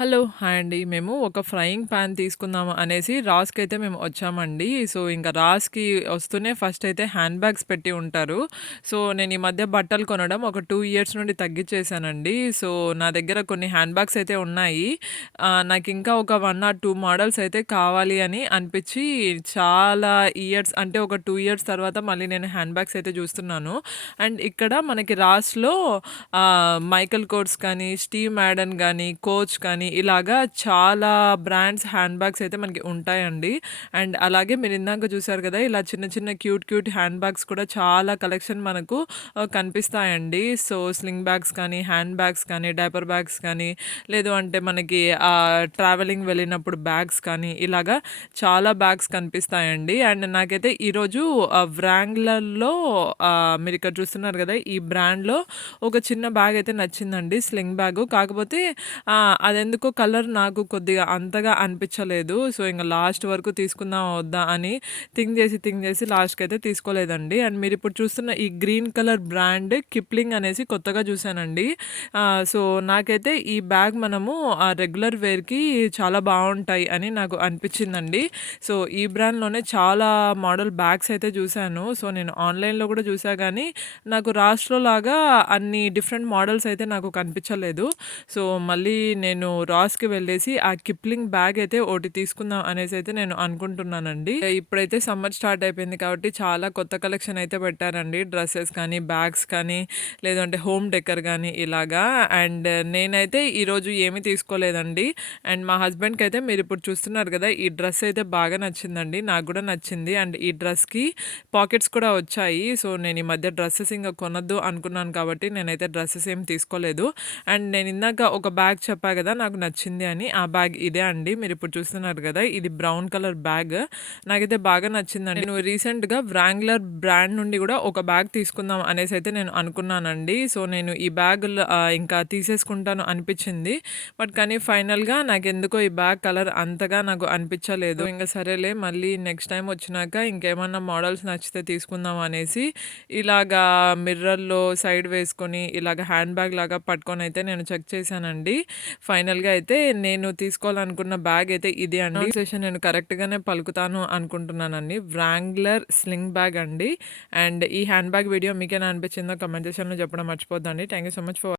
Hello! Hi అండి. మేము ఒక ఫ్రైయింగ్ పాన్ తీసుకుందాము అనేసి రాస్‌కైతే మేము వచ్చామండి. సో, ఇంక రాస్‌కి వస్తూనే ఫస్ట్ అయితే హ్యాండ్ బ్యాగ్స్ పెట్టి ఉంటారు. సో, నేను ఈ మధ్య బట్టలు కొనడం ఒక 2 ఇయర్స్ నుండి తగ్గిచ్చేసానండి. సో, నా దగ్గర కొన్ని హ్యాండ్ బ్యాగ్స్ అయితే ఉన్నాయి. నాకింకా ఒక 1 ఆర్ 2 మోడల్స్ అయితే కావాలి అని అనిపిచ్చి చాలా ఇయర్స్ అంటే ఒక 2 ఇయర్స్ తర్వాత మళ్ళీ నేను హ్యాండ్ బ్యాగ్స్ అయితే జూస్తున్నాను. అండ్ ఇక్కడ మనకి రాస్‌లో మైకెల్ కోర్స్ కానీ, స్టీవ్ మాడెన్ గానీ, కోచ్ కానీ ఇలాగా చాలా బ్రాండ్స్ హ్యాండ్ బ్యాగ్స్ అయితే మనకి ఉంటాయండి. అండ్ అలాగే మీరిందాక చూసారు కదా! ఇలా చిన్న చిన్న క్యూట్ హ్యాండ్ బ్యాగ్స్ కూడా చాలా కలెక్షన్ మనకు కనిపిస్తాయండి. సో, స్లింగ్ బ్యాగ్స్ కానీ, హ్యాండ్ బ్యాగ్స్ కానీ, డైపర్ బ్యాగ్స్ కానీ, లేదు అంటే మనకి ట్రావెలింగ్ వెళ్ళినప్పుడు బ్యాగ్స్ కానీ ఇలాగా చాలా బ్యాగ్స్ కనిపిస్తాయండి. అండ్ నాకైతే ఈరోజు వ్రాంగ్లర్‌లో మీరిక్కడ చూస్తున్నారు కదా! ఈ బ్రాండ్‌లో ఒక చిన్న బ్యాగ్ అయితే నచ్చిందండి. Sling bag. కాకపోతే అదెందుకో కలర్ నాకు కొద్దిగా అంతగా అనిపిచ్చలేదు. సో, ఇంగ లాస్ట్ వరకు తీసుకుందామా వద్దా అని థింక్ జేసి లాస్ట్‌కైతే తీసుకోలేదండి. అండ్ మీరిప్పుడు చూస్తున్న ఈ గ్రీన్ కలర్ బ్రాండ్ కిప్లింగ్ అనేసి కొత్తగా చూసానండి. సో, నాకైతే ఈ బ్యాగ్ మనము రెగ్యులర్ వేర్‌కి చాలా బావుంటాయి అని నాకు అనిపిచ్చిందండి. సో, ఈ బ్రాండ్‌లోనే చాలా మోడల్ బ్యాగ్స్ అయితే చూసాను. సో, నేను ఆన్‌లైన్‌లో కూడా చూసా గానీ, నాకు రాస్‌లో లాగా అన్ని డిఫరెంట్ మోడల్స్ అయితే నాకు కనిపిచ్చలేదు. సో, మళ్ళీ నేను రాస్‌కి వెళ్ళేసి ఆ కిప్లింగ్ బ్యాగ్ అయితే ఒకటి తీసుకుందాం అనేసైతే నేను అనుకుంటున్నానండి. ఇప్పుడైతే సమ్మర్ స్టార్ట్ అయిపోయింది కాబట్టి చాలా కొత్త కలెక్షన్ అయితే పెట్టారండి. డ్రెసెస్ కానీ, బ్యాగ్స్ కానీ, లేదంటే హోమ్ డెకర్ గానీ ఇలాగా. అండ్ నేనైతే ఈరోజు ఏమి తీసుకోలేదండి. అండ్ మా హస్బెండ్‌కైతే మీరిప్పుడు చూస్తున్నారు గదా! ఈ డ్రెస్ అయితే బాగా నచ్చిందండి. నాకు గూడా నచ్చింది. అండ్ ఈ డ్రెస్‌కి పాకెట్స్ కూడా వచ్చాయి. సో, నేను ఈ మధ్య డ్రెసెస్ ఇంక కొనొద్దు అనుకున్నాను కాబట్టి నేనైతే డ్రెసెస్ ఏమి తీసుకోలేదు. అండ్ నేనిందాక ఒక బ్యాగ్ చెప్పా గదా! నాకు నచ్చింది అని. ఆ బ్యాగ్ ఇదే అండి. మీరిప్పుడు చూస్తున్నారు గదా! ఇది బ్రౌన్ కలర్ బ్యాగ్. నాకైతే బాగా నచ్చిందండి. నేను రీసెంట్‌గా వ్రాంగ్లర్ బ్రాండ్ నుండి గూడా ఒక బ్యాగ్ తీసుకుందాం అనేసైతే నేను అనుకున్నానండి. సో, నేను ఈ ఇంకా తీసేసుకుంటాను అనిపిచ్చింది. బట్ కానీ ఫైనల్‌గా నాకెందుకో ఈ బ్యాగ్ కలర్ అంతగా నాకు అనిపిచ్చలేదు. ఇంక సరేలే మళ్ళీ నెక్స్ట్ టైమ్ వచ్చినాక ఇంకేమన్నా మోడల్స్ నచ్చితే తీసుకుందాం అనేసి ఇలాగా మిర్రర్‌లో సైడ్ వేసుకొని ఇలాగ హ్యాండ్ బ్యాగ్ లాగా పట్టుకొనైతే నేను చెక్ చేశానండి. ఫైనల్‌గా అయితే నేను తీసుకోవాలనుకున్న బ్యాగ్ అయితే ఇది అండి. ప్రొనౌన్సియేషన్ నేను కరెక్ట్‌గానే పలుకుతాను అనుకుంటున్నానండి. వ్రాంగ్లర్ స్లింగ్ బ్యాగ్ అండి. అండ్ ఈ హ్యాండ్ బ్యాగ్ వీడియో మీకెలా అనిపించిందో కామెంట్ సెక్షన్‌లో చెప్పడం మర్చిపోద్దండి. Thank you so much for